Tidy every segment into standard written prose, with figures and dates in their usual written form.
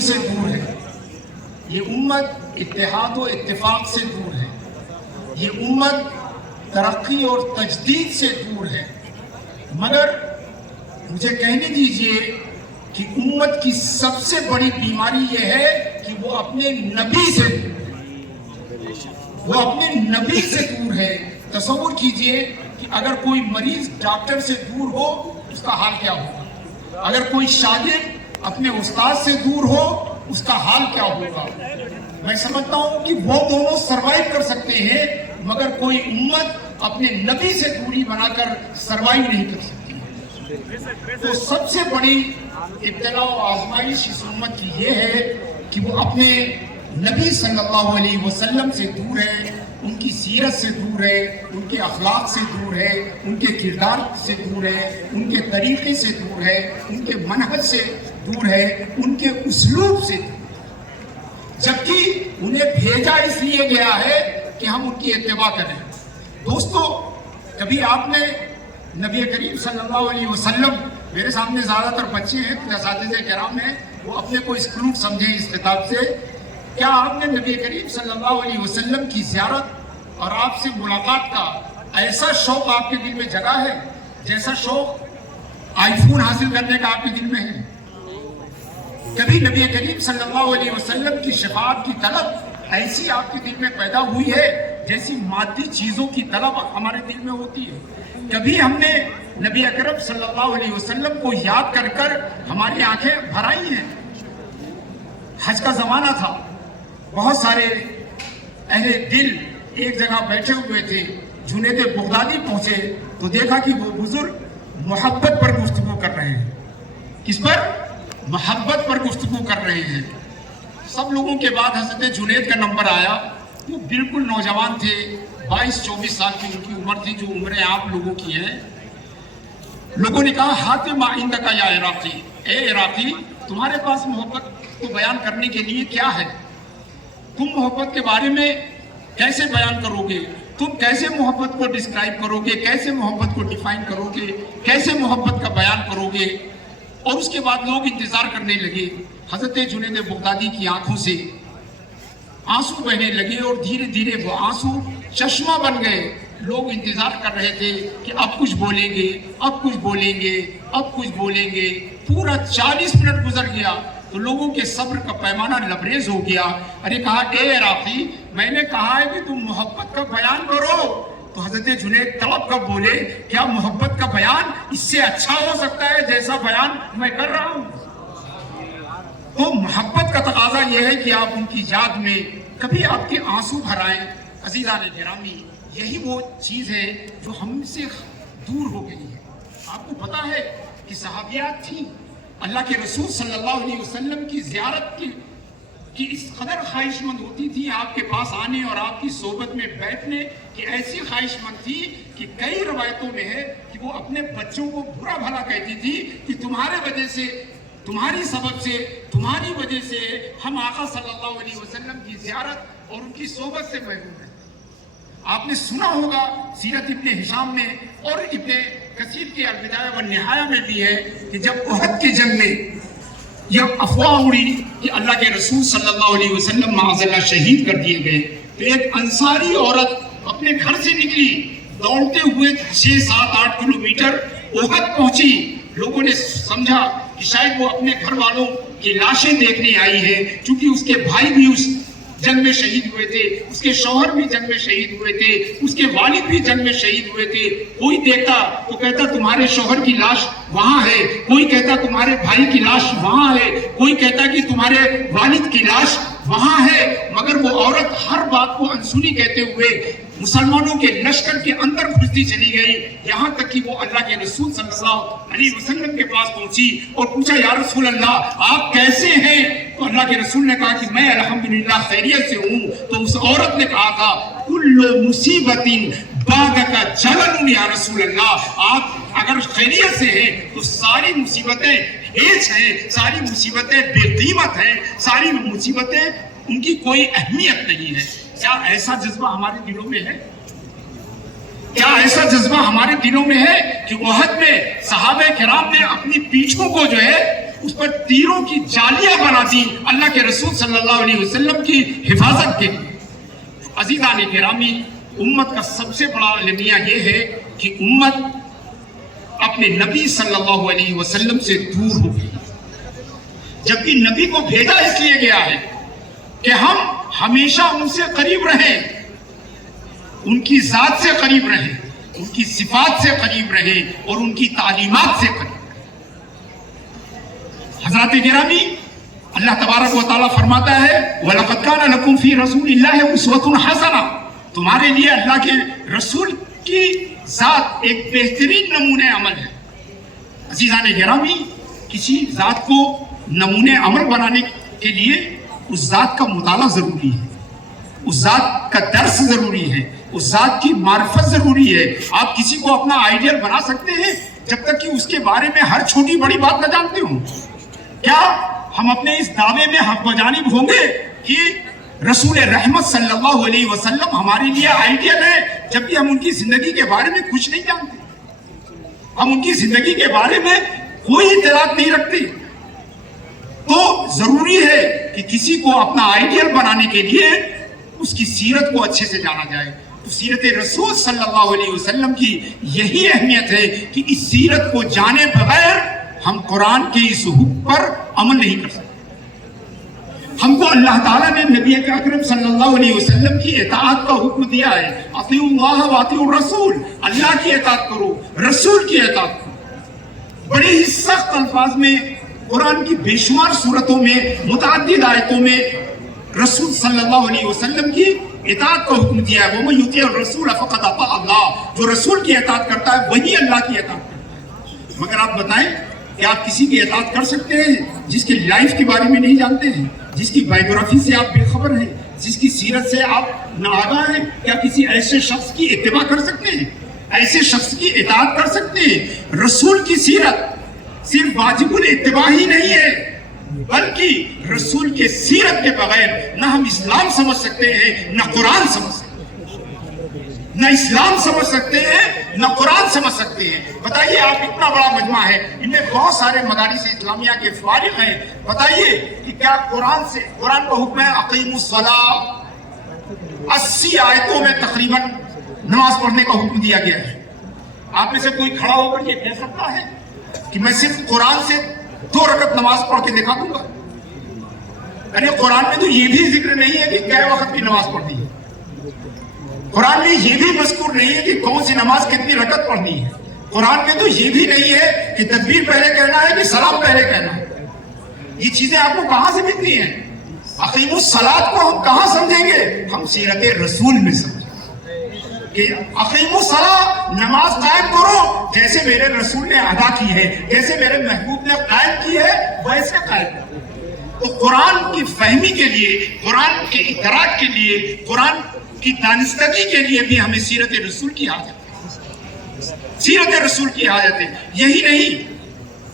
سے دور ہے، یہ امت اتحاد و اتفاق سے دور ہے، یہ امت ترقی اور تجدید سے دور ہے۔ مگر مجھے کہنے دیجئے کہ امت کی سب سے بڑی بیماری یہ ہے کہ وہ اپنے نبی سے دور ہے، وہ اپنے نبی سے دور ہے۔ تصور کیجئے کہ اگر کوئی مریض ڈاکٹر سے دور ہو اس کا حال کیا ہوگا، اگر کوئی شاگرد اپنے استاد سے دور ہو اس کا حال کیا ہوگا۔ میں سمجھتا ہوں کہ وہ دونوں سروائیو کر سکتے ہیں، مگر کوئی امت اپنے نبی سے دوری بنا کر سروائیو نہیں کر سکتی۔ تو سب سے بڑی ابتلا و آزمائش اس امت کی یہ ہے کہ وہ اپنے نبی صلی اللہ علیہ وسلم سے دور ہے، ان کی سیرت سے دور ہے، ان کے اخلاق سے دور ہے، ان کے کردار سے دور ہے، ان کے طریقے سے دور ہے، ان کے منہج سے دور ہے، ان کے اسلوب سے دور ہے، جبکہ انہیں بھیجا اس لیے گیا ہے کہ ہم ان کی اتباع کریں۔ دوستو، کبھی آپ نے نبی کریم صلی اللہ علیہ وسلم، میرے سامنے زیادہ تر بچے ہیں، کچھ اساتذہ کرام ہیں، وہ اپنے کو ایکسکلوڈ سمجھیں اس خطاب سے، کیا آپ نے نبی کریم صلی اللہ علیہ وسلم کی زیارت اور آپ سے ملاقات کا ایسا شوق آپ کے دل میں جگا ہے جیسا شوق آئی فون حاصل کرنے کا آپ کے دل میں ہے؟ کبھی نبی کریم صلی اللہ علیہ وسلم کی شفاعت کی طلب ایسی آپ کے دل میں پیدا ہوئی ہے جیسی مادی چیزوں کی طلب ہمارے دل میں ہوتی ہے؟ کبھی ہم نے نبی اکرم صلی اللہ علیہ وسلم کو یاد کر کر ہماری آنکھیں بھر آئی ہیں؟ حج کا زمانہ تھا، بہت سارے اہل دل ایک جگہ بیٹھے ہوئے تھے، جنید بغدادی پہنچے تو دیکھا کہ وہ بزرگ محبت پر گفتگو کر رہے ہیں۔ کس پر؟ محبت پر گفتگو کر رہے ہیں۔ سب لوگوں کے بعد حضرت جنید کا نمبر آیا، وہ بالکل نوجوان تھے، 22-24 سال کی ان کی عمر تھی، جو عمریں آپ لوگوں کی ہیں۔ لوگوں نے کہا ہاتھ ما عندک یا عراقی، اے عراقی تمہارے پاس محبت کو بیان کرنے کے لیے کیا ہے؟ تم محبت کے بارے میں کیسے بیان کرو گے؟ تم کیسے محبت کو ڈسکرائب کرو گے؟ کیسے محبت کو ڈیفائن کرو گے؟ کیسے محبت کا بیان کرو گے؟ اور اس کے بعد لوگ انتظار کرنے لگے۔ حضرت جنید بغدادی کی آنکھوں سے آنسو بہنے لگے اور دھیرے دھیرے وہ آنسو چشمہ بن گئے۔ لوگ انتظار کر رہے تھے کہ اب کچھ بولیں گے، اب کچھ بولیں گے، اب کچھ بولیں گے۔ پورا 40 منٹ گزر گیا تو لوگوں کے صبر کا پیمانہ لبریز ہو گیا۔ ارے کہا اے عراقی، میں نے کہا ہے کہ تم محبت کا بیان کرو۔ تو حضرت جنید تڑپ کر بولے کیا محبت کا بیان اس سے اچھا ہو سکتا ہے جیسا بیان میں کر رہا ہوں؟ تو محبت کا تقاضا یہ ہے کہ آپ ان کی یاد میں کبھی آپ کے آنسو بھرائیں۔ عزیزان گرامی، یہی وہ چیز ہے جو ہم سے دور ہو گئی ہے۔ آپ کو پتا ہے کہ صحابیات تھیں، اللہ کے رسول صلی اللہ علیہ وسلم کی زیارت کی اس قدر خواہش مند ہوتی تھی آپ کے پاس آنے اور آپ کی صحبت میں بیٹھنے کی، ایسی خواہش مند تھی کہ کئی روایتوں میں ہے کہ وہ اپنے بچوں کو برا بھلا کہتی تھی کہ تمہارے وجہ سے، تمہاری سبب سے، تمہاری وجہ سے ہم آقا صلی اللہ علیہ وسلم کی زیارت اور ان کی صحبت سے محروم ہیں۔ آپ نے سنا ہوگا سیرت ابن ہشام میں اور ابن کثیر کے البدایہ والنہایہ میں بھی ہے کہ جب احد کی جنگ میں یہ افواہ اڑی کہ اللہ کے رسول صلی اللہ علیہ وسلم معاذ اللہ شہید کر دیے گئے، تو ایک انصاری عورت اپنے گھر سے نکلی، دوڑتے ہوئے 6-7-8 کلومیٹر احد پہنچی۔ لوگوں نے سمجھا کہ شاید وہ اپنے گھر والوں کی لاشیں دیکھنے آئی ہے، چونکہ اس کے بھائی بھی اس جنگ میں شہید ہوئے تھے، اس کے شوہر بھی جنگ میں شہید ہوئے تھے، اس کے والد بھی جنگ میں شہید ہوئے تھے۔ کوئی دیکھتا تو کہتا تمہارے شوہر کی لاش وہاں ہے، کوئی کہتا تمہارے بھائی کی لاش وہاں ہے، کوئی کہتا کہ تمہارے والد کی لاش وہاں ہے، مگر وہ عورت ہر بات کو انسنی کہتے ہوئے مسلمانوں کے لشکر کے اندر گھستی چلی گئی، یہاں تک کہ وہ اللہ کے رسول صلی اللہ علیہ وسلم کے پاس پہنچی اور پوچھا یا رسول اللہ آپ کیسے ہیں؟ تو اللہ کے رسول نے کہا کہ میں الحمدللہ خیریت سے ہوں۔ تو اس عورت نے کہا تھا کل مصیبت بعدک جلل یا رسول اللہ، آپ اگر خیریت سے ہیں تو ساری مصیبتیں ہیچ ہیں، ساری مصیبتیں بے قیمت ہیں، ساری مصیبتیں ان کی کوئی اہمیت نہیں ہے۔ کیا ایسا جذبہ ہمارے دلوں میں ہے؟ کیا ایسا جذبہ ہمارے دلوں میں ہے کہ احد میں صحابہ کرام نے اپنی پیٹھوں کو جو ہے उस पर तीरों की जालियां बना दी अल्लाह के रसूल सल्लल्लाहु अलैहि वसल्लम की हिफाजत के लिए। अजीज़ान गिरामी, उम्मत का सबसे बड़ा अलमिया ये है कि उम्मत अपने नबी सल्लल्लाहु अलैहि वसल्लम से दूर हो गई, जबकि नबी को भेजा इसलिए गया है कि हम हमेशा उनसे करीब रहें, उनकी जात से करीब रहें, उनकी सिफात से करीब रहें और उनकी तालीमात से करीब रहें। हज़रात गिरामी, अल्लाह तबारक व तआला फरमाता है, वलक़द काना लकुम फ़ी रसूलिल्लाहि उस्वतुन हसना, तुम्हारे लिए अल्लाह के रसूल की जात एक बेहतरीन नमूने अमल है। अज़ीज़ान गिरामी, किसी जात को नमूने अमल बनाने के लिए उस जात का मुताला जरूरी है, उस जात का दर्स जरूरी है, उस जात की मार्फत जरूरी है। आप किसी को अपना आइडियल बना सकते हैं जब तक कि उसके बारे में हर छोटी बड़ी बात न जानते हो। क्या हम अपने इस दावे में हक बजानिब होंगे कि रसूल रहमत सल्लल्लाहु अलैहि वसल्लम हमारे लिए आइडियल है, जबकि हम उनकी जिंदगी के बारे में कुछ नहीं जानते, हम उनकी जिंदगी के बारे में कोई इत्तलात नहीं रखते? तो जरूरी है कि किसी को अपना आइडियल बनाने के लिए उसकी सीरत को अच्छे से जाना जाए। तो सीरत रसूल सल्लल्लाहु अलैहि वसल्लम की यही अहमियत है कि इस सीरत को जाने बगैर हम कुरान के इस हुक्म पर अमल नहीं कर सकते। हमको अल्लाह ताला ने नबी अकरम सल्लल्लाहु अलैहि वसल्लम की इताअत का हुक्म दिया है, अतीउल्लाह व अतीउर रसूल, अल्लाह की इताअत करो, रसूल की इताअत करो। बड़े ही सख्त अल्फाज में कुरान की बेशुमार सूरतों में, मुतअद्दिद आयतों में रसूल सल्लल्लाहु अलैहि वसल्लम की इताअत का हुक्म दिया है। वमन युतिअर रसूल फक़द अता अल्लाह, जो रसूल की इताअत करता है वही अल्लाह की इताअत करता है। मगर आप बताएं कि आप किसी की इताअत कर सकते हैं जिसकी लाइफ के बारे में नहीं जानते हैं, जिसकी बायोग्राफी से आप बेखबर हैं, जिसकी सीरत से आप नाआगाह हैं? क्या किसी ऐसे शख्स की इत्तिबा कर सकते हैं, ऐसे शख्स की इताअत कर सकते हैं? रसूल की सीरत सिर्फ वाजिबुल इत्तिबा ही नहीं है, बल्कि रसूल के सीरत के बगैर न हम इस्लाम समझ सकते हैं, न कुरान समझ सकते हैं, न इस्लाम समझ सकते हैं, न कुरान समझ सकते हैं। बताइए, आप इतना बड़ा मजमा है, इनमें बहुत सारे मदारिस इस्लामिया के फारिग हैं, बताइए कि क्या कुरान का हुक्म है अक़ीमुस्सलाह, 80 आयतों में तकरीबन नमाज पढ़ने का हुक्म दिया गया है। आप में से कोई खड़ा होकर ये कह सकता है कि मैं सिर्फ कुरान से 2 रकत नमाज पढ़ के दिखा दूंगा? अरे कुरान में तो ये भी जिक्र नहीं है कि कै वक्त की नमाज पढ़नी है, कुरान में ये भी मज़कूर नहीं है कि कौन सी नमाज कितनी रकत पढ़नी है, कुरान में तो ये भी नहीं है कि तकबीर पहले कहना है कि सलाम पहले कहना है। ये चीजें आपको कहां से मिलती हैं? अक़ीमुस्सलात को हम कहां समझेंगे? हम सीरत रसूल में समझेंगे कि अक़ीमुस्सलाह, नमाज कायम करो जैसे मेरे रसूल ने अदा की है, जैसे मेरे महबूब ने कायम की है वैसे कायम करो। तो कुरान की फहमी के लिए, कुरान के इदराक के लिए, कुरान की दानिस्तगी के लिए भी हमें सीरत रसूल की हाजत है, सीरत रसूल की हाजत है। यही नहीं,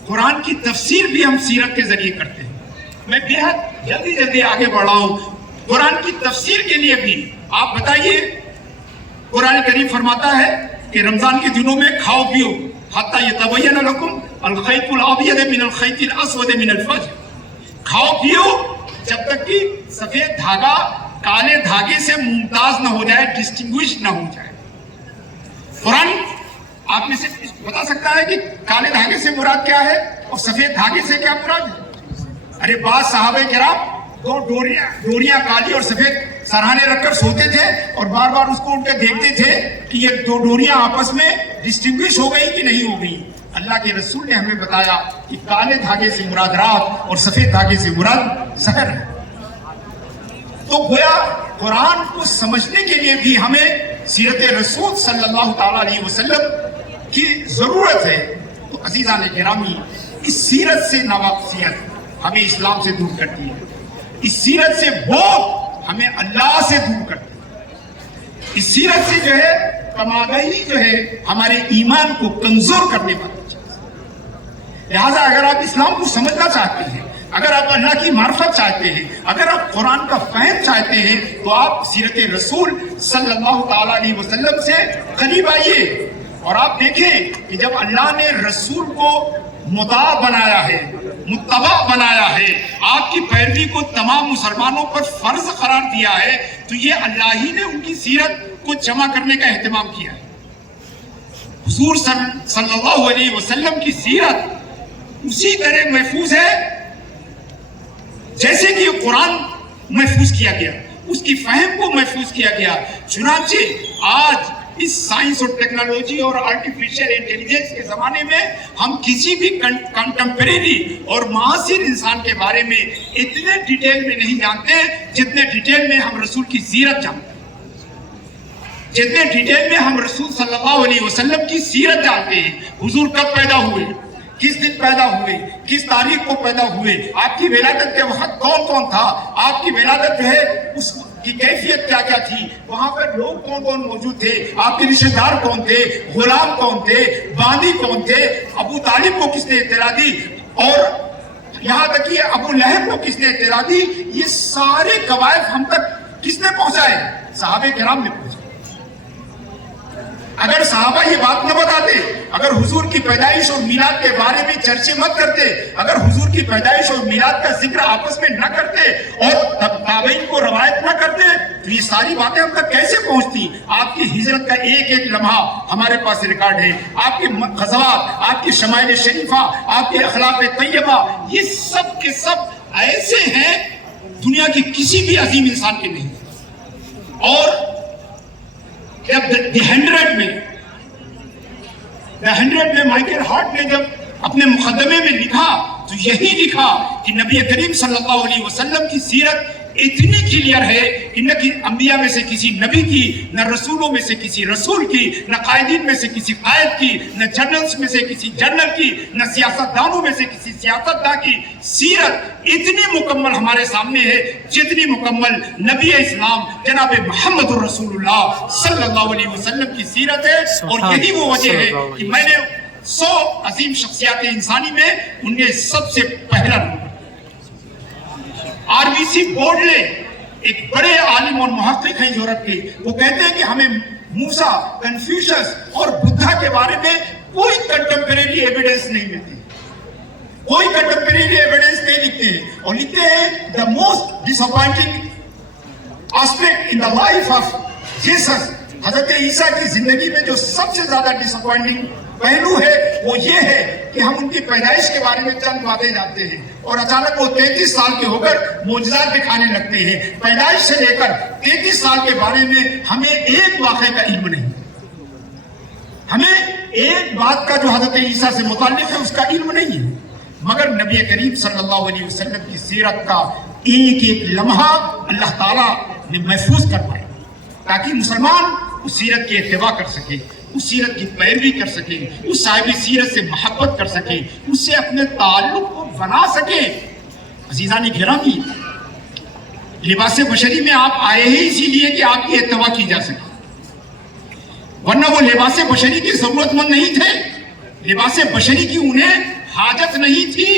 कुरान की तफसीर भी हम सीरत के जरिए करते हैं। मैं बेहद जल्दी आगे बढ़ रहा हूं। कुरान की तफसीर के लिए भी आप बताइए, कुरान करीम फरमाता है कि रमजान के दिनों में खाओ पियो हत्ता यतबय्यन लकुम अल-खैतुल अबयद मिनल खैतिल अस्वद मिनल फज्र, खाओ पियो जब तक कि सफेद धागा काले धागे से मुमताज न हो जाए, डिस्टिंग्विश न हो जाए। कुरान आप में से बता सकता है कि काले धागे से मुराद क्या है और सफेद धागे से क्या मुराद है? अरे बाद साहबे किराम 2 डोरियां काली और सफेद सरहाने रखकर सोते थे और बार बार उसको उनके देखते थे कि ये 2 डोरियां आपस में डिस्टिंग्विश हो गई कि नहीं हो गई। अल्लाह के रसूल ने हमें बताया कि काले धागे से मुराद रात और सफेद धागे से मुराद सहर है। तो गोया कुरान को समझने के लिए भी हमें सीरत रसूल सल्लल्लाहु ताला अलैहि वसल्लम की जरूरत है। तो अजीज़ान गिरामी, इस सीरत से नावाकिफियत हमें इस्लाम से दूर करती है, इस सीरत से वो हमें अल्लाह से दूर करती है, इस सीरत से जो है तमागही जो है हमारे ईमान को कमजोर करने वाली चीज। लिहाजा अगर आप इस्लाम को समझना चाहते हैं, अगर आप अल्लाह की मार्फत चाहते हैं, अगर आप कुरान का फहम चाहते हैं, तो आप सीरत रसूल सल्लल्लाहु ताला अलैहि वसल्लम से करीब आइए और आप देखें कि जब अल्लाह ने रसूल को मुता बनाया है, मुत्तबा बनाया है, आपकी पैरवी को तमाम मुसलमानों पर फर्ज करार दिया है, तो ये अल्लाह ही ने उनकी सीरत को जमा करने का एहतमाम किया है। हुजूर सल्लल्लाहु अलैहि वसल्लम की सीरत उसी तरह महफूज है जैसे कि कुरान महफूज किया गया, उसकी फहम को महफूज किया गया। चुनांचे आज इस साइंस और टेक्नोलॉजी और आर्टिफिशियल इंटेलिजेंस के जमाने में हम किसी भी कंटेम्परेरी और मासिर इंसान के बारे में इतने डिटेल में नहीं जानते जितने डिटेल में हम रसूल की सीरत जानते हैं, जितने डिटेल में हम रसूल सल्लल्लाहु अलैहि वसल्लम की सीरत जानते हैं। हुजूर कब पैदा हुए, किस दिन पैदा हुए, किस तारीख को पैदा हुए, आपकी विलादत के वक्त कौन कौन था, आपकी विलादत जो है उसकी कैफियत क्या क्या थी, वहां पर लोग कौन कौन मौजूद थे, आपके रिश्तेदार कौन थे, गुलाम कौन थे, बांदी कौन थे, अबू तालिब को किसने इत्तला दी और यहाँ तक कि अबू लहब को किसने इत्तला दी, ये सारे कवायद हम तक किसने पहुंचाए, सहाबे किराम ने पहुंचाए। अगर सहाबा ये बात न बताते, अगर हुजूर की पैदाइश और मिलाद के बारे में चर्चे मत करते, अगर हुजूर की पैदाइश और मिलाद का जिक्र आपस में न करते और ताबईन को रवायत न करते, तो ये सारी बातें हम तक कैसे पहुंचती। आपकी हिजरत का एक एक लम्हा हमारे पास रिकॉर्ड है, आपके गज़वात, आपकी शमाइल शरीफा, आपके अखलाक तैयबा, ये सब के सब ऐसे हैं दुनिया की किसी भी अजीम इंसान के नहीं। और जब द 100 में माइकल हार्ट ने जब अपने मुकदमे में लिखा तो यही लिखा कि नबी करीम सल्लल्लाहु अलैहि वसल्लम की सीरत इतनी क्लियर है कि न कि अंबिया में से किसी नबी की, न रसूलों में से किसी रसूल की, न कायदीन में से किसी कायद की, न जनरल्स में से किसी जनरल की, न सियासतदानों में से किसी सियासतदान की सीरत इतनी मुकम्मल हमारे सामने है जितनी मुकम्मल नबी इस्लाम जनाब मोहम्मद रसूलुल्लाह सल्लल्लाहु अलैहि वसल्लम की सीरत है। और यही वो वजह है कि मैंने 100 अजीम शख्सियात इंसानी में उनके सबसे पहला नंबर आरबीसी बोर्डले एक बड़े आलिम और मुहक्किक हैं यूरोप के, वो कहते हैं कि हमें मूसा, कन्फ्यूशियस और बुद्धा के बारे में कोई कंटेम्परेरी एविडेंस नहीं मिलती, कोई कंटेम्परेरी एविडेंस नहीं लिखते हैं। और लिखते हैं the most disappointing aspect in the life of Jesus, हजरत ईसा की जिंदगी में जो सबसे ज्यादा डिसअपॉइंटिंग पहलू है वो ये है कि हम उनकी पैदाइश के बारे में चंद बातें जानते हैं और अचानक वो 33 साल के होकर मोजज़ात दिखाने लगते हैं। पैदाइश से लेकर 33 साल के बारे में हमें एक वाक़े का इल्म नहीं, हमें एक बात का जो हजरत ईसा से मुताल्लिक़ है उसका इल्म नहीं है। मगर नबी करीम सल्लल्लाहु अलैहि वसल्लम की सीरत का एक एक लम्हा अल्लाह ताला ने महफूज कर पाया ताकि मुसलमान उस सीरत की इत्तिबा कर सके, उस सीरत की पैरवी कर सके, उस साहिब सीरत से मोहब्बत कर सके, उससे अपने ताल्लुक को बना सके। अजीज़ान गिरामी, लिबास बशरी में आप आए ही इसीलिए कि आपकी इत्तिबा की जा सके, वरना वो लिबास बशरी की जरूरतमंद नहीं थे, लिबास बशरी की उन्हें हाजत नहीं थी।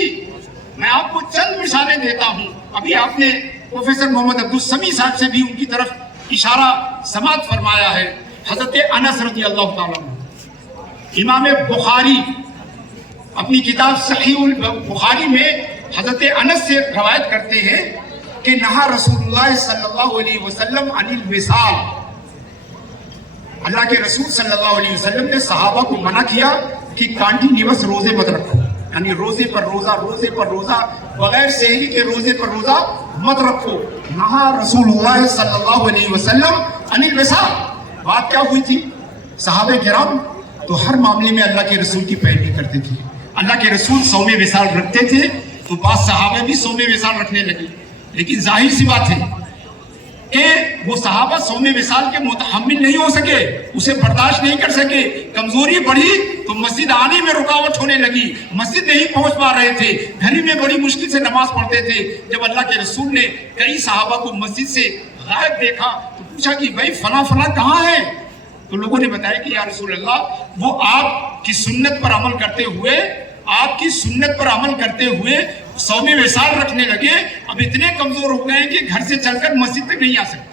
मैं आपको चंद मिसालें देता हूँ। अभी आपने प्रोफेसर मोहम्मद अब्दुल समी साहब से भी उनकी तरफ इशारा समात फरमाया है। हजरत अनस रज़ी अल्लाह ताला अन्हु, इमाम बुखारी अपनी किताब सहीहुल बुखारी में हजरत अनस से रवायत करते हैं कि नहा रसूलुल्लाह सल्लल्लाहु अलैहि वसल्लम अनिल विसाल, अल्लाह के रसूल सल्लल्लाहु अलैहि वसल्लम ने सहाबा को मना किया कि कंटिन्यूअस रोजे मत रखो, यानी रोजे पर रोजा, बगैर सहरी के रोजे पर रोजा मत रखो। नहा रसूलुल्लाह सल्लल्लाहु अलैहि वसल्लम अनिल विसाल। बात क्या हुई थी? सहाबे किराम तो हर मामले में अल्लाह के रसूल की पैरवी करते थे। अल्लाह के रसूल सौमे विसाल रखते थे तो बाद सहाबे भी सौमे विसाल रखने लगे। लेकिन जाहिर सी बात है कि वो सहाबा सौमे विसाल के मुतहम्मिल नहीं हो सके, उसे बर्दाश्त नहीं कर सके। कमजोरी बढ़ी तो मस्जिद आने में रुकावट होने लगी, मस्जिद नहीं पहुंच पा रहे थे, घर में बड़ी मुश्किल से नमाज पढ़ते थे। जब अल्लाह के रसूल ने कई सहाबा को मस्जिद से गायब देखा तो पूछा कि भाई फला फला कहाँ है? तो लोगों ने बताया कि या रसूल अल्लाह, वो आपकी सुन्नत पर अमल करते हुए सौमे विसाल रखने लगे, अब इतने कमजोर हो गए हैं कि घर से चलकर मस्जिद तक नहीं आ सकते।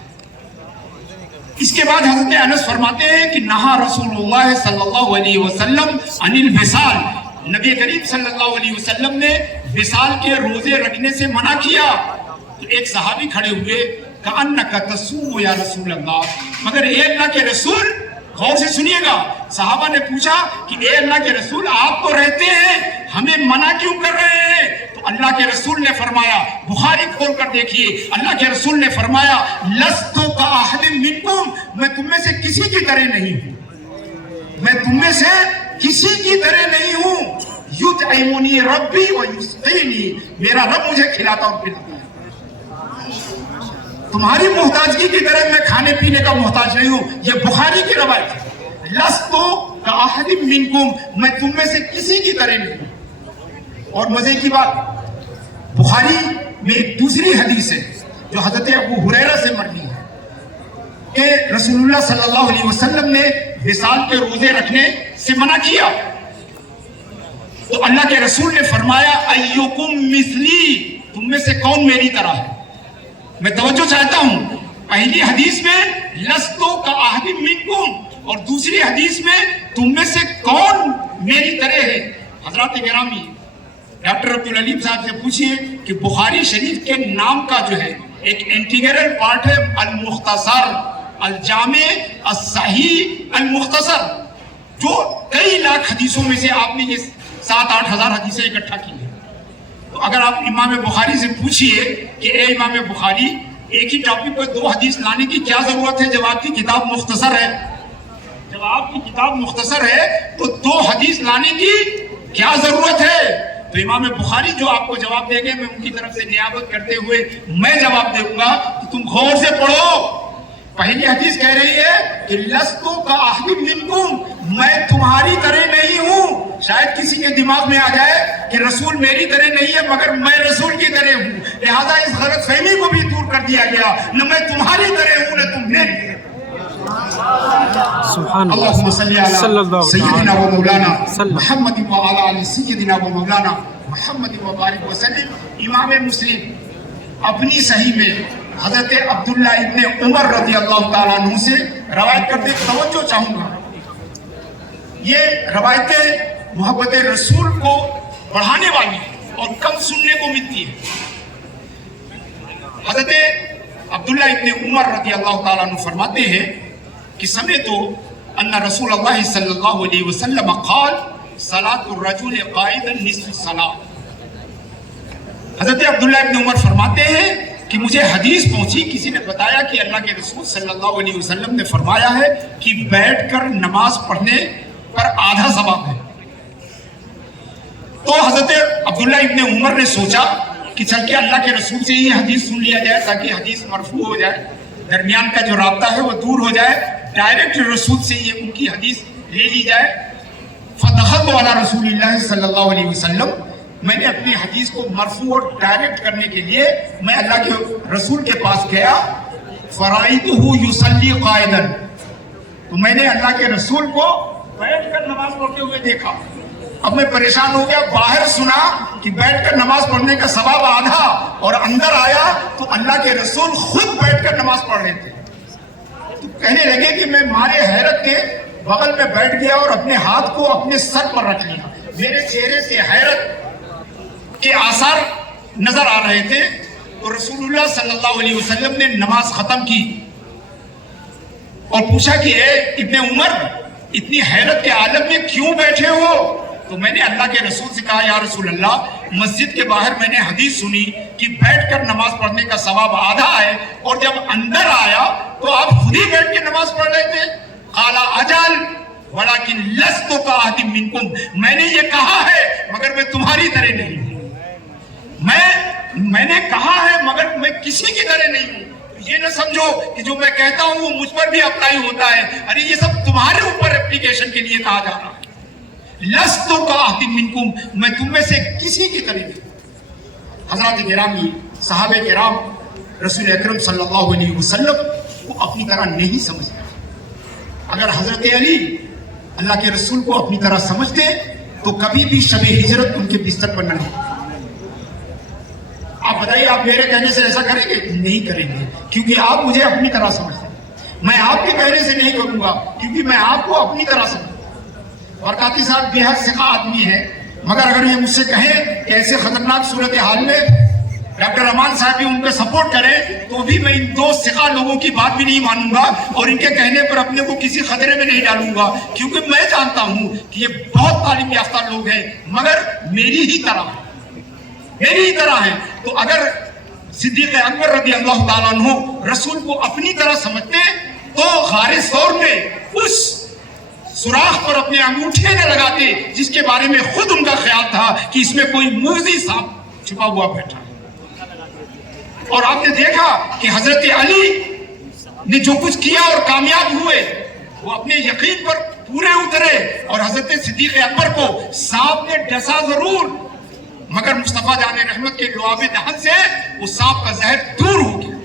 इसके बाद हजरत अनस फरमाते हैं कि नहा रसूलुल्लाह सल्लल्लाहु अलैहि वसल्लम अनिल विसाल, नबी करीम सल्लल्लाहु अलैहि वसल्लम ने وصال کے روزے رکھنے سے منع کیا تو ایک صحابی کھڑے ہوئے کأنک تصوم یا رسول اللہ، مگر اے اللہ کے رسول، غور سے سنیے گا، صحابہ نے پوچھا کہ اے اللہ کے رسول آپ تو رہتے ہیں، ہمیں منع کیوں کر رہے ہیں؟ تو اللہ کے رسول نے فرمایا، بخاری کھول کر دیکھیے، اللہ کے رسول نے فرمایا لست کاحد منکم، میں تم میں سے کسی کی طرح نہیں ہوں، میں تم میں سے کسی کی طرح نہیں ہوں، یطعمنی ربی ویسقینی، میرا رب مجھے کھلاتا اور پلاتا ہے، تمہاری محتاجگی کی طرح میں کھانے پینے کا محتاج نہیں ہوں۔ یہ بخاری کی روایت ہے، لست کاحد منکم، میں تم میں سے کسی کی طرح نہیں ہوں۔ اور مزے کی بات، بخاری میں ایک دوسری حدیث ہے جو حضرت ابو ہریرہ سے مروی ہے کہ رسول اللہ صلی اللہ علیہ وسلم نے وصال کے روزے رکھنے سے منع کیا تو اللہ کے رسول نے فرمایا ایکم مثلی، تم میں سے کون میری طرح ہے؟ میں توجہ چاہتا ہوں، پہلی حدیث میں لستو کاحد منکم اور دوسری حدیث میں تم میں سے کون میری طرح ہے۔ حضرات گرامی، ڈاکٹر عبدالعلیم صاحب سے پوچھئے کہ بخاری شریف کے نام کا جو ہے ایک انٹیگرل پارٹ ہے المختصر، الجامع الصحیح المختصر، جو کئی لاکھ حدیثوں میں سے آپ نے یہ 7-8 ہزار حدیثیں اکٹھا کی ہیں۔ تو اگر آپ امام بخاری سے پوچھئے کہ اے امام بخاری، ایک ہی ٹاپک پر 2 حدیث لانے کی کیا ضرورت ہے جب آپ کی کتاب مختصر ہے؟ جب آپ کی کتاب مختصر ہے تو 2 حدیث لانے کی کیا ضرورت ہے؟ تو امام بخاری جو آپ کو جواب دیں گے، میں ان کی طرف سے نیابت کرتے ہوئے میں جواب دوں گا کہ تم غور سے پڑھو۔ پہلی حدیث کہہ رہی ہے کہ لستو کاحد منکم، میں تمہاری طرح نہیں ہوں۔ شاید کسی کے دماغ میں آ جائے کہ رسول میری طرح نہیں ہے مگر میں رسول کی طرح ہوں، لہذا اس غلط فہمی کو بھی دور کر دیا گیا، نہ میں تمہاری طرح ہوں نہ تم میری۔ سبحان اللہ، اللہم صلی علی سیدنا و مولانا محمد و علی آل سیدنا و مولانا محمد و بارک وسلم۔ امام مسلم اپنی صحیح میں حضرت عبداللہ ابن عمر رضی اللہ تعالیٰ عنہ سے روایت کرتے توجہ چاہوں گا۔ یہ روایتیں محبت رسول کو بڑھانے والی ہیں اور کم سننے کو ملتی ہیں۔ حضرت عبداللہ ابن عمر رضی اللہ تعالیٰ عنہ فرماتے ہیں کہ سمعت ان رسول اللہ صلی اللہ علیہ وسلم قال صلاة الرجل قائدا نصف الصلاة۔ حضرت عبداللہ ابن عمر فرماتے ہیں کہ مجھے حدیث پہنچی، کسی نے بتایا کہ اللہ کے رسول صلی اللہ علیہ وسلم نے فرمایا ہے کہ بیٹھ کر نماز پڑھنے پر آدھا ثواب ہے۔ تو حضرت عبداللہ ابن عمر نے سوچا کہ چل کے اللہ کے رسول سے یہ حدیث سن لیا جائے تاکہ حدیث مرفوع ہو جائے، درمیان کا جو رابطہ ہے وہ دور ہو جائے، ڈائریکٹ رسول سے یہ ان کی حدیث لے لی جائے۔ فدخلت علی رسول اللہ صلی اللہ علیہ وسلم، میں نے اپنی حدیث کو مرفوع اور ڈائریکٹ کرنے کے لیے میں اللہ کے رسول کے پاس گیا، فرائیتہ یصلی قائدا، تو میں نے اللہ کے رسول کو بیٹھ کر نماز پڑھتے ہوئے دیکھا۔ اب میں پریشان ہو گیا، باہر سنا کہ بیٹھ کر نماز پڑھنے کا ثواب آدھا، اور اندر آیا تو اللہ کے رسول خود بیٹھ کر نماز پڑھ رہے تھے۔ تو کہنے لگے کہ میں مارے حیرت کے بغل میں بیٹھ گیا اور اپنے ہاتھ کو اپنے سر پر رکھ لیا، میرے چہرے سے حیرت کے آثار نظر آ رہے تھے۔ تو رسول اللہ صلی اللہ علیہ وسلم نے نماز ختم کی اور پوچھا کہ اے ابن عمر، اتنی حیرت کے عالم میں کیوں بیٹھے ہو؟ تو میں نے اللہ کے رسول سے کہا، یا رسول اللہ، مسجد کے باہر میں نے حدیث سنی کہ بیٹھ کر نماز پڑھنے کا ثواب آدھا ہے، اور جب اندر آیا تو آپ خود ہی بیٹھ کے نماز پڑھ رہے تھے۔ قال اجل ولکن لست کاحد منکم، میں نے یہ کہا ہے مگر میں تمہاری طرح نہیں ہوں، میں نے کہا ہے مگر میں کسی کی طرح نہیں ہوں۔ یہ نہ سمجھو کہ جو میں کہتا ہوں وہ مجھ پر بھی اپلائی ہوتا ہے، ارے یہ سب تمہارے اوپر اپلیکیشن کے لیے کہا جا رہا ہے۔ لست کاحد منکم، میں تم میں سے کسی کی طرح نہیں۔ حضرات گرامی، صحابہ کرام رسول اکرم صلی اللہ علیہ وسلم کو اپنی طرح نہیں سمجھتے۔ اگر حضرت علی اللہ کے رسول کو اپنی طرح سمجھتے تو کبھی بھی شب ہجرت ان کے بستر پر نہ ہوتی۔ آپ بتائیے، آپ میرے کہنے سے ایسا کریں گے؟ نہیں کریں گے، کیونکہ آپ مجھے اپنی طرح سمجھتے ہیں۔ میں آپ کے کہنے سے نہیں کروں گا کیونکہ میں آپ کو اپنی طرح سمجھتا ہوں۔ برکاتی صاحب بے حد ثقہ آدمی ہے، मगर अगर ये मुझसे कहें कि ऐसे खतरनाक सूरत हाल में डॉक्टर रहमान साहब भी उन पर सपोर्ट करें, तो भी मैं इन दो सिखा लोगों की बात भी नहीं मानूंगा और इनके कहने पर अपने को किसी खतरे में नहीं डालूंगा, क्योंकि मैं जानता हूं कि ये बहुत तालीम याफ्ता लोग हैं, मगर मेरी ही तरह हैं। तो अगर सिद्दीक अकबर रज़ी अल्लाह ताला अन्हु रसूल को अपनी तरह समझते तो गारे सौर में उस सुराख पर अपने अंगूठे न लगाते जिसके बारे में खुद उनका ख्याल था कि इसमें कोई मूजी सांप छुपा हुआ बैठा है। और आपने देखा कि हजरत अली ने जो कुछ किया और कामयाब हुए, वो अपने यकीन पर पूरे उतरे, और हजरत सिद्दीक अकबर को सांप ने डसा जरूर, मगर मुस्तफा जाने रहमत के लुआबे दहन से वो सांप का जहर दूर हो गया,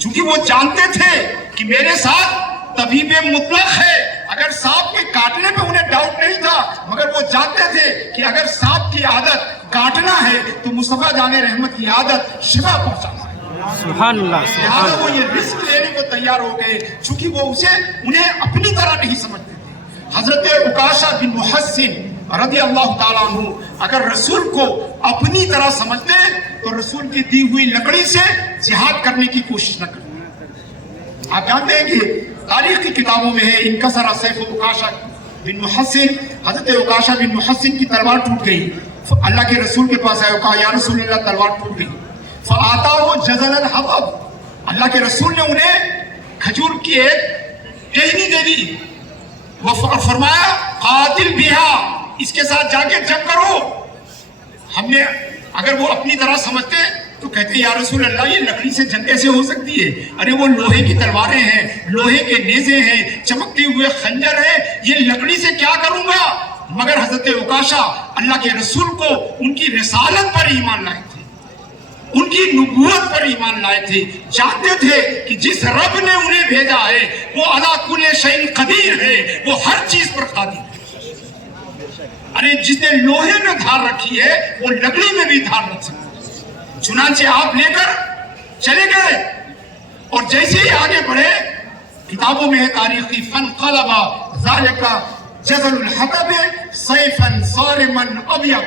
क्योंकि वो जानते थे कि मेरे साथ तबीब मुतलक है। अगर सांप के काटने पे उन्हें डाउट नहीं था, मगर वो जानते थे कि अगर सांप की आदत काटना है तो मुस्तफा जाने रहमत की आदत शिफा पहुंचाना है। सुभान अल्लाह। लिहाजा वो ये रिस्क लेने को तैयार हो गए, चूंकि वो उन्हें अपनी तरह नहीं समझते थे। हजरत उकाशा बिन मुहस्सिन रज़ी अल्लाह ताला अन्हु अगर रसूल को अपनी तरह समझते तो रसूल की दी हुई लकड़ी से जिहाद करने की कोशिश न करते। आप जानते हैं कि तारीख की किताबों में है, इनकसर सैफ उकाशा बिन मुहस्सिन, हजरत उकाशा बिन मुहस्सिन की तलवार टूट गई। अल्लाह के रसूल के पास आया, कहा या रसूल अल्लाह तलवार टूट गई। फआता वो जज़ल अल हतब, अल्लाह के रसूल ने उन्हें खजूर की एक टहनी दे दी। वो फरमाया कातिल बिहा, इसके साथ जाके जंग करो। हमने अगर वो अपनी तरह समझते तो कहते या रसूल अल्लाह ये लकड़ी से जंग कैसे हो सकती है? अरे वो लोहे की तलवारें हैं, लोहे के नेज़े हैं, चमकते हुए खंजर है, ये लकड़ी से क्या करूंगा? मगर हजरत उकाशा अल्लाह के रसूल को उनकी रिसालत पर ईमान लाए थे, उनकी नबूवत पर ईमान लाए थे। जानते थे कि जिस रब ने उन्हें भेजा है वो अला कुल्ले शैइन कदीर है, वो हर चीज पर कादिर है। अरे जिसने लोहे में धार रखी है वो लकड़ी में भी धार रख सकता है। चुनांचे आप लेकर चले गए, और जैसे ही आगे बढ़े, किताबों में है तारीखी फन क़लबा ज़ालिका जज़लुल हतब सैफन सारिमन अबयद।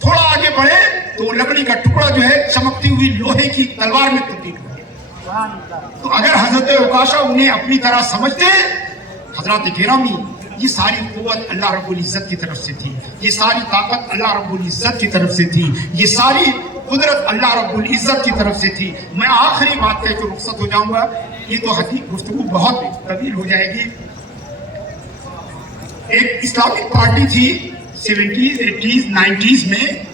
थोड़ा आगे बढ़े तो लकड़ी का टुकड़ा जो है चमकती हुई लोहे की तलवार में तब्दील हो। तो अगर हजरत उकाशा उन्हें अपनी तरह समझते, हजरत गिरामी, ये सारी कुव्वत अल्लाह रब्बुल इज्जत की तरफ से थी, ये सारी ताकत अल्लाह रब्बुल इज्जत की तरफ से थी, ये सारी कुदरत अल्लाह रब्बुल इज्जत की तरफ से थी। मैं आखिरी बात कह के रुखसत हो जाऊंगा, ये तो हकीकत गुफ्तगू बहुत तवील हो जाएगी। एक इस्लामिक पार्टी थी 70s, 80s, 90s में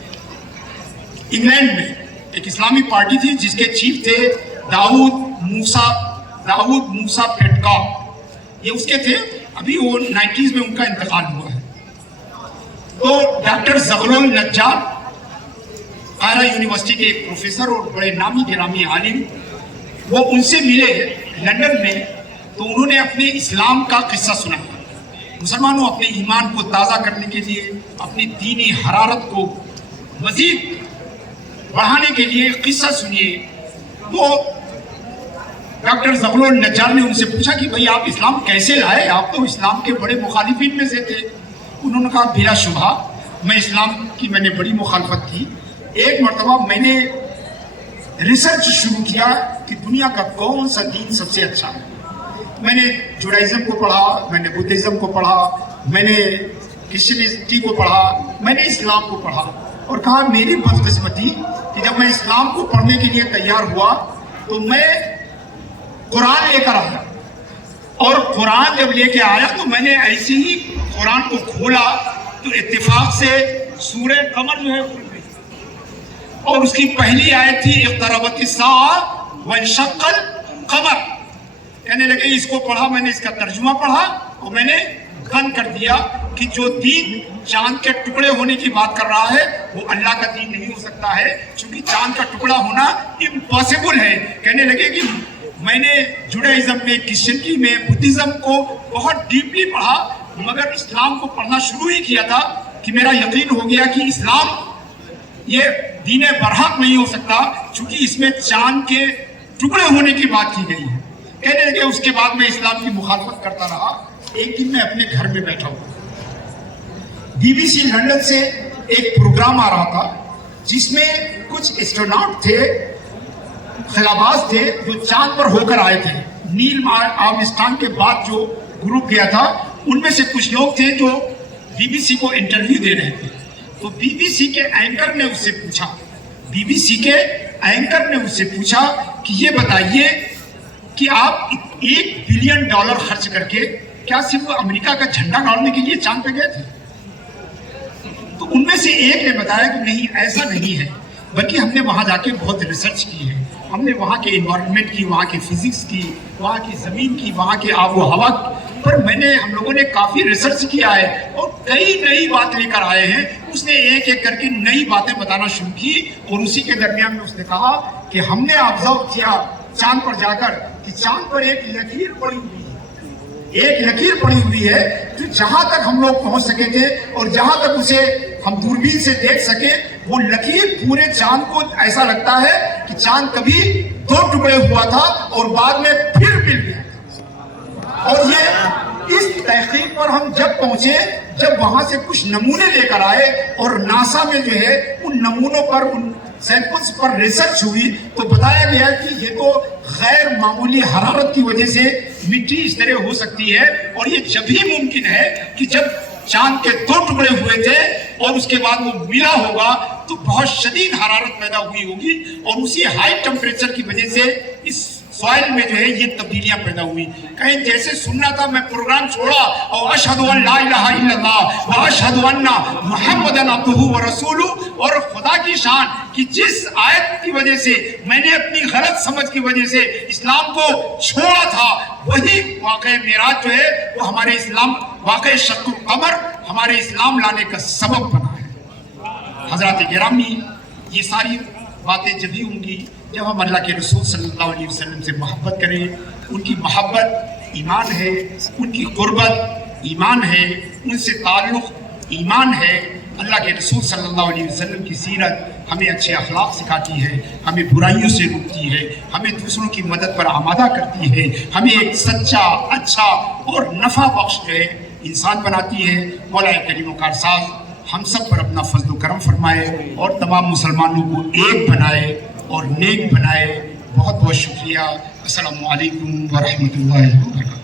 इंग्लैंड में, एक इस्लामिक पार्टी थी जिसके चीफ थे दाऊद मूसा पेटकॉक, ये उसके थे। अभी वो 90s में उनका इंतकाल हुआ है। तो डॉक्टर ज़गरुल नज्जार कायरा यूनिवर्सिटी के एक प्रोफेसर और बड़े नामी गिरामी आलिम, वो उनसे मिले लंदन में, तो उन्होंने अपने इस्लाम का किस्सा सुना। मुसलमानों अपने ईमान को ताज़ा करने के लिए, अपनी दीनी हरारत को मज़ीद बढ़ाने के लिए किस्सा सुनिए। तो डॉक्टर ज़गरुल नज्जार ने उनसे पूछा कि भाई आप इस्लाम कैसे लाए, आप तो इस्लाम के बड़े मुखालिफिन में से थे। उन्होंने कहा बिला शुबा मैं इस्लाम की मैंने बड़ी मुखालफत की। एक मरतबा मैंने रिसर्च शुरू किया कि दुनिया का कौन सा दीन सबसे अच्छा है। मैंने जुडाइज़म को पढ़ा, मैंने बुद्धिज़्म को पढ़ा, मैंने क्रिश्चियनिटी को पढ़ा, मैंने इस्लाम को पढ़ा, और कहा मेरी बदकिस्मती कि जब मैं इस्लाम को पढ़ने के लिए तैयार हुआ तो मैं कुरान लेकर आया, और कुरान जब लेके आया तो मैंने ऐसे ही कुरान को खोला तो इत्तेफाक से सूरह कमर जो है खुल गई, और उसकी पहली आयत थी इक़्तरबतिस्साअ वंशक़्क़ल क़मर। कहने लगे इसको पढ़ा, मैंने इसका तर्जुमा पढ़ा और मैंने बंद कर दिया कि जो दीन चांद के टुकड़े होने की बात कर रहा है वो अल्लाह का दीन नहीं हो सकता है, क्योंकि चांद का टुकड़ा होना इम्पॉसिबल है। कहने लगे कि मैंने जुडाइज़म में, क्रिश्चियनिटी में, बुद्धिज़्म को बहुत डीपली पढ़ा, मगर इस्लाम को पढ़ना शुरू ही किया था कि मेरा यकीन हो गया कि इस्लाम ये दीन बरहक नहीं हो सकता, क्योंकि इसमें चांद के टुकड़े होने की बात की गई है। कहने लगे उसके बाद मैं इस्लाम की मुखालफत करता रहा। एक दिन मैं अपने घर में बैठा हुआ, BBC लंदन से एक प्रोग्राम आ रहा था जिसमें कुछ एस्ट्रोनॉट थे, खलाबाज थे, जो चांद पर होकर आए थे। नील आर्मस्ट्रांग के बाद जो ग्रुप गया था उनमें से कुछ लोग थे जो BBC को इंटरव्यू दे रहे थे। तो BBC के एंकर ने उससे पूछा कि ये बताइए कि आप $1 बिलियन खर्च करके क्या सिर्फ अमेरिका का झंडा गाड़ने के लिए चांद पे गए थे? तो उनमें से एक ने बताया कि नहीं, ऐसा नहीं है, बल्कि हमने वहां जाके बहुत रिसर्च की है। हमने वहाँ के इन्वायरमेंट की, वहाँ के फिजिक्स की, वहाँ की ज़मीन की, वहाँ के आबो हवा पर हम लोगों ने काफ़ी रिसर्च किया है और कई नई बात लेकर आए हैं। उसने एक एक करके नई बातें बताना शुरू की और उसी के दरमियान में उसने कहा कि हमने ऑब्जर्व किया चांद पर जाकर कि चांद पर एक लकीर पड़ी हुई है जो जहाँ तक हम लोग पहुँच सके थे और जहाँ तक उसे हम दूरबीन से देख सके, वो लकीर पूरे चांद को ऐसा लगता है कि चांद कभी 2 टुकड़े हुआ था और बाद में फिर मिल गया। और ये इस तहकीक पर हम जब पहुंचे, जब वहां से कुछ नमूने लेकर आए और नासा में जो है उन नमूनों पर, उन सैंपल्स पर रिसर्च हुई, तो बताया गया कि ये तो गैर मामूली हरारत की वजह से मिट्टी इस तरह हो सकती है और ये जब ही मुमकिन है कि जब चांद के 2 टुकड़े हुए थे और उसके बाद वो मिला होगा तो बहुत शदीद हरारत पैदा हुई होगी और उसी हाई टेम्परेचर की वजह से इस सॉइल में जो है ये तब्दीलियां पैदा हुई। कहीं जैसे सुनना था, मैं प्रोग्राम छोड़ा और अशहदु अन ला इलाहा इल्लल्लाह व अशहदु अन्ना मुहम्मदन अब्दुहु व रसूलुहु, और खुदा की शान कि जिस आयत की वजह से मैंने अपनी गलत समझ की वजह से इस्लाम को छोड़ा था, वही वाक़ई मेराज जो है वो हमारे इस्लाम, वाक़ई शक्कुल कमर हमारे इस्लाम लाने का सबब बना है। हज़रात गिरामी, ये सारी बातें जब ही होंगी जब हम अल्लाह के रसूल सल्लल्लाहु अलैहि वसल्लम से मोहब्बत करें। उनकी मोहब्बत ईमान है, उनकी कुर्बत ईमान है, उनसे ताल्लुक़ ईमान है। अल्लाह के रसूल सल्लल्लाहु अलैहि वसल्लम की सीरत हमें अच्छे अखलाक सिखाती है, हमें बुराइयों से रोकती है, हमें दूसरों की मदद पर आमादा करती है, हमें एक सच्चा, अच्छा और नफ़ा बख्श जो है इंसान बनाती है। मौला करीम व कारसाज़ हम सब पर अपना फज़्ल व करम फरमाए और तमाम मुसलमानों को एक बनाए और नेक बनाए। बहुत बहुत शुक्रिया। अस्सलामु अलैकुम व रहमतुल्लाहि व बरकातहू।